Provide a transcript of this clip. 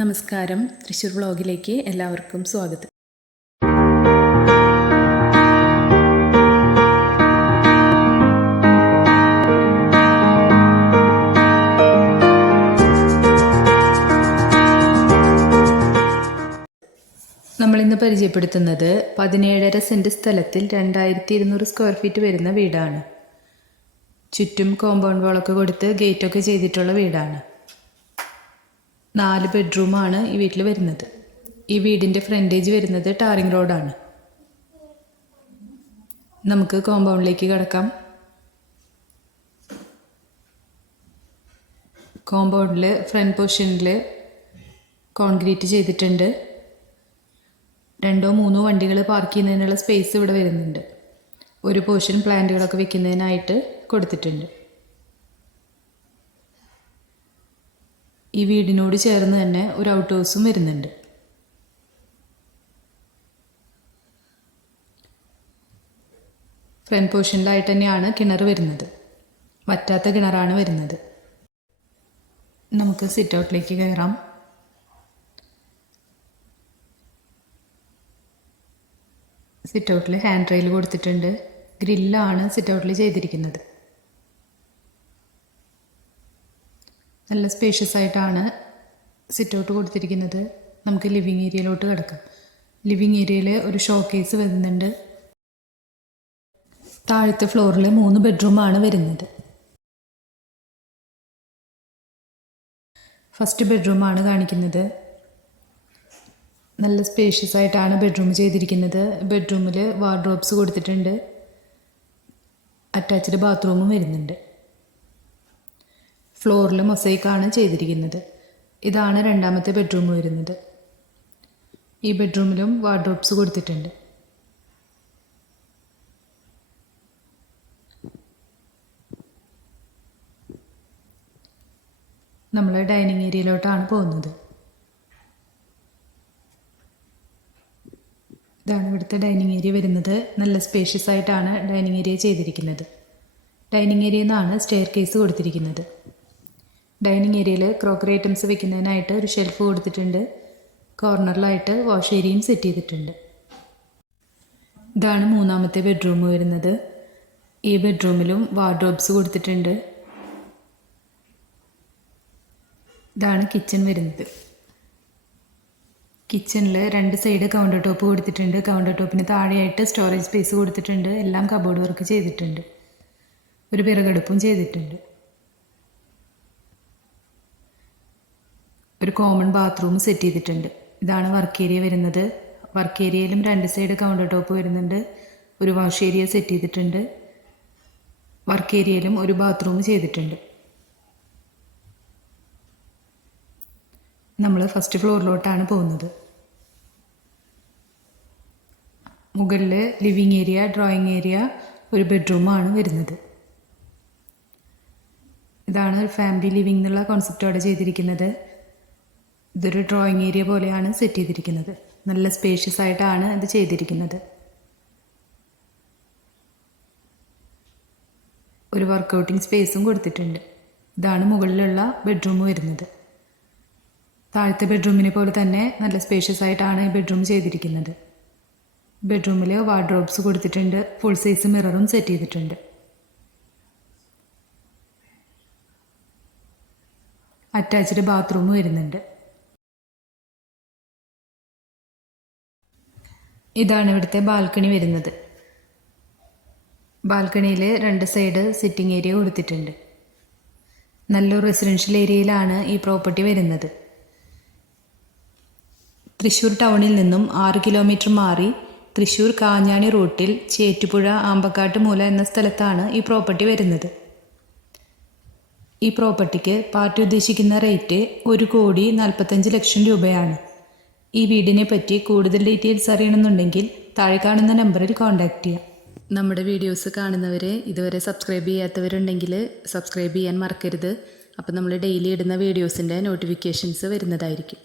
നമസ്കാരം, തൃശ്ശൂർ വ്ളോഗിലേക്ക് എല്ലാവർക്കും സ്വാഗതം. നമ്മളിന്ന് പരിചയപ്പെടുത്തുന്നത് 17.5 സെൻറ്റ് സ്ഥലത്തിൽ 2200 സ്ക്വയർ ഫീറ്റ് വരുന്ന വീടാണ്. ചുറ്റും കോമ്പൗണ്ട് വാളൊക്കെ കൊടുത്ത് ഗേറ്റൊക്കെ ചെയ്തിട്ടുള്ള വീടാണ്. 4 ബെഡ്റൂമാണ് ഈ വീട്ടിൽ വരുന്നത്. ഈ വീടിൻ്റെ ഫ്രണ്ടേജ് വരുന്നത് ടാറിംഗ് റോഡാണ്. നമുക്ക് കോമ്പൗണ്ടിലേക്ക് കിടക്കാം. കോമ്പൗണ്ടിൽ ഫ്രണ്ട് പൊസിഷനിൽ കോൺക്രീറ്റ് ചെയ്തിട്ടുണ്ട്. 2-3 വണ്ടികൾ പാർക്ക് ചെയ്യുന്നതിനുള്ള സ്പേസ് ഇവിടെ വരുന്നുണ്ട്. ഒരു പോർഷൻ പ്ലാന്റുകളൊക്കെ വെക്കുന്നതിനായിട്ട് കൊടുത്തിട്ടുണ്ട്. ഈ വീടിനോട് ചേർന്ന് തന്നെ ഒരു ഔട്ട് ഹൗസും വരുന്നുണ്ട്. ഫ്രണ്ട് പോർഷനിലായിട്ട് തന്നെയാണ് കിണർ വരുന്നത്. വറ്റാത്ത കിണറാണ് വരുന്നത്. നമുക്ക് സിറ്റ് ഔട്ടിലേക്ക് കയറാം. സിറ്റ് ഔട്ടിൽ ഹാൻഡ് റെയിൽ കൊടുത്തിട്ടുണ്ട്. ഗ്രില്ലാണ് സിറ്റ് ഔട്ടിൽ ചെയ്തിരിക്കുന്നത്. നല്ല സ്പേഷ്യസ് ആയിട്ടാണ് സിറ്റ് ഔട്ട് കൊടുത്തിരിക്കുന്നത്. നമുക്ക് ലിവിങ് ഏരിയയിലോട്ട് കിടക്കാം. ലിവിങ് ഏരിയയിൽ ഒരു ഷോക്കേസ് വരുന്നുണ്ട്. താഴത്തെ ഫ്ലോറിൽ 3 ബെഡ്റൂമാണ് വരുന്നത്. ഫസ്റ്റ് ബെഡ്റൂമാണ് കാണിക്കുന്നത്. നല്ല സ്പേഷ്യസ് ആയിട്ടാണ് ബെഡ്റൂം ചെയ്തിരിക്കുന്നത്. ബെഡ്റൂമിൽ വാർഡ്രോബ്സ് കൊടുത്തിട്ടുണ്ട്. അറ്റാച്ച്ഡ് ബാത്റൂമും വരുന്നുണ്ട്. ഫ്ലോറിൽ മൊസൈക്കാണ് ചെയ്തിരിക്കുന്നത്. ഇതാണ് രണ്ടാമത്തെ ബെഡ്റൂം വരുന്നത്. ഈ ബെഡ്റൂമിലും വാർഡ്രോബ്സ് കൊടുത്തിട്ടുണ്ട്. നമ്മൾ ഡൈനിങ് ഏരിയയിലോട്ടാണ് പോകുന്നത്. ഇതാണ് ഇവിടുത്തെ ഡൈനിങ് ഏരിയ വരുന്നത്. നല്ല സ്പേഷ്യസ് ആയിട്ടാണ് ഡൈനിങ് ഏരിയ ചെയ്തിരിക്കുന്നത്. ഡൈനിങ് ഏരിയയിൽ നിന്നാണ് സ്റ്റെയർ കേസ് കൊടുത്തിരിക്കുന്നത്. ഡൈനിങ് ഏരിയയിൽ ക്രോക്കറി ഐറ്റംസ് വെക്കുന്നതിനായിട്ട് ഒരു ഷെൽഫ് കൊടുത്തിട്ടുണ്ട്. കോർണറിലായിട്ട് വാഷ് ഏരിയയും സെറ്റ് ചെയ്തിട്ടുണ്ട്. ഇതാണ് മൂന്നാമത്തെ ബെഡ്റൂം വരുന്നത്. ഈ ബെഡ്റൂമിലും വാർഡ്രോബ്സ് കൊടുത്തിട്ടുണ്ട്. ഇതാണ് കിച്ചൺ വരുന്നത്. കിച്ചണിൽ 2 സൈഡ് കൗണ്ടർ ടോപ്പ് കൊടുത്തിട്ടുണ്ട്. കൗണ്ടർ ടോപ്പിന് താഴെയായിട്ട് സ്റ്റോറേജ് സ്പേസ് കൊടുത്തിട്ടുണ്ട്. എല്ലാം കബോർഡ് വർക്ക് ചെയ്തിട്ടുണ്ട്. ഒരു വിറകടുപ്പും ചെയ്തിട്ടുണ്ട്. ഒരു കോമൺ ബാത്റൂം സെറ്റ് ചെയ്തിട്ടുണ്ട്. ഇതാണ് വർക്ക് ഏരിയ വരുന്നത്. വർക്ക് ഏരിയയിലും 2 സൈഡ് കൗണ്ടർ ടോപ്പ് വരുന്നുണ്ട്. ഒരു വാഷ് ഏരിയ സെറ്റ് ചെയ്തിട്ടുണ്ട്. വർക്ക് ഏരിയയിലും ഒരു ബാത്റൂം ചെയ്തിട്ടുണ്ട്. നമ്മൾ ഫസ്റ്റ് ഫ്ലോറിലോട്ടാണ് പോകുന്നത്. മുകളിൽ ലിവിങ് ഏരിയ, ഡ്രോയിങ് ഏരിയ, ഒരു ബെഡ്റൂമാണ് വരുന്നത്. ഇതാണ് ഒരു ഫാമിലി ലിവിങ് എന്നുള്ള കോൺസെപ്റ്റോടെ ചെയ്തിരിക്കുന്നത്. ഇതൊരു ഡ്രോയിങ് ഏരിയ പോലെയാണ് സെറ്റ് ചെയ്തിരിക്കുന്നത്. നല്ല സ്പേഷ്യസ് ആയിട്ടാണ് ഇത് ചെയ്തിരിക്കുന്നത്. ഒരു വർക്കൗട്ടിങ് സ്പേസും കൊടുത്തിട്ടുണ്ട്. ഇതാണ് മുകളിലുള്ള ബെഡ്റൂം വരുന്നത്. താഴത്തെ ബെഡ്റൂമിനെ പോലെ തന്നെ നല്ല സ്പേഷ്യസ് ആയിട്ടാണ് ഈ ബെഡ്റൂം ചെയ്തിരിക്കുന്നത്. ബെഡ്റൂമിൽ വാർഡ്രോബ്സ് കൊടുത്തിട്ടുണ്ട്. ഫുൾ സൈസ് മിററും സെറ്റ് ചെയ്തിട്ടുണ്ട്. അറ്റാച്ച്ഡ് ബാത്റൂം വരുന്നുണ്ട്. ഇതാണ് ഇവിടുത്തെ ബാൽക്കണി വരുന്നത്. ബാൽക്കണിയിൽ 2 സൈഡ് സിറ്റിംഗ് ഏരിയ കൊടുത്തിട്ടുണ്ട്. നല്ലൊരു റെസിഡൻഷ്യൽ ഏരിയയിലാണ് ഈ പ്രോപ്പർട്ടി വരുന്നത്. തൃശ്ശൂർ ടൗണിൽ നിന്നും 6 കിലോമീറ്റർ മാറി തൃശ്ശൂർ കാഞ്ഞാണി റൂട്ടിൽ ചേറ്റുപുഴ ആമ്പക്കാട്ട് മൂല എന്ന സ്ഥലത്താണ് ഈ പ്രോപ്പർട്ടി വരുന്നത്. ഈ പ്രോപ്പർട്ടിക്ക് പാർട്ടി ഉദ്ദേശിക്കുന്ന റേറ്റ് 1,45,00,000 രൂപയാണ്. ഈ വീടിനെ പറ്റി കൂടുതൽ ഡീറ്റെയിൽസ് അറിയണമെന്നുണ്ടെങ്കിൽ താഴെ കാണുന്ന നമ്പറിൽ കോൺടാക്റ്റ് ചെയ്യാം. നമ്മുടെ വീഡിയോസ് കാണുന്നവരെ ഇതുവരെ സബ്സ്ക്രൈബ് ചെയ്യാത്തവരുണ്ടെങ്കിൽ സബ്സ്ക്രൈബ് ചെയ്യാൻ മറക്കരുത്. അപ്പോൾ നമ്മൾ ഡെയിലി ഇടുന്ന വീഡിയോസിൻ്റെ നോട്ടിഫിക്കേഷൻസ് വരുന്നതായിരിക്കും.